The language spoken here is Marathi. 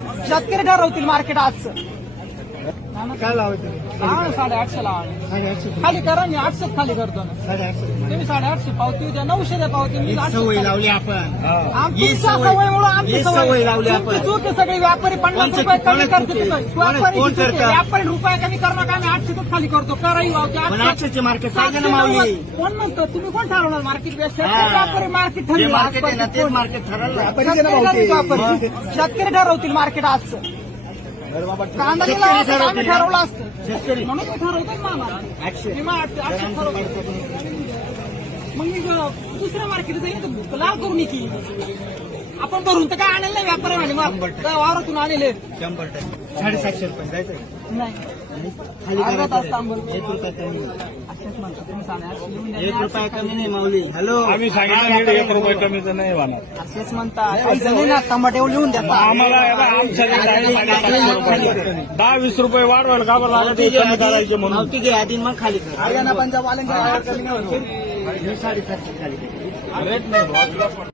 शेतकरी ठरवतील मार्केट आजचं. काय लावायचं? 850 लावा. 850 खाली करा, मी 800 खाली करतो ना. 850 तुम्ही 850 पावती द्या, 900 द्या पावती. मी 800 सवय खाली. लावली आपण. आमची ही सवयमुळं आमची ही सवय लावली आपण. तुमची चूक आहे सगळी. व्यापारी 50 रुपये कमी करते. व्यापारी कोण चूक आहे. करतं? व्यापारी रुपये कमी करणं का आम्ही 800 खाली करतो. कराही वावते पण 800 मार्केट पाहिजे ना माऊली. कोण म्हणतो? तुम्ही कोण ठरवणार मार्केट? व्यापारी मार्केट जे ठरवलं. मार्केट आहे ना तेच मार्केट ठरवलं. शेतकरी ठरवतील मार्केट आजचं. कांदा शेतकरी लिहिला असतं, आम्ही ठरवतील. ठरवलं असतं. शेतकरी म्हणून मी ठरवतो ना मामा. 800. मी 800 ठरवतो. मग मी दुसऱ्या मार्केट जाईल तर लाल करून की आपण भरून तर काय आणेल नाही. व्यापारी म्हणे मग काय वावरातून आणले 100%. 750 रुपये जायचं. नाही. खाली अर्धा तास करायचं. थांबल. 1 रुपया कमी. असेच म्हणतो तुम्ही सांगा. 1 रुपया कमी नाही माऊली. हॅलो आम्ही सांगितलं 1 रुपये कमी तर नाही होणार. असेच म्हणता. काही जणी ना टमाटे लिहून देता. आम्हाला आमच्या 10-20 रुपये वाढवायला का बरं लागत मावती घे कमी करायचे आधी. म्हणून. मावती घे आधी मग खाली कर. हरियाणा पंजाब वाल्यांच्या मी 750 खाली कर. रेट नाही भाव.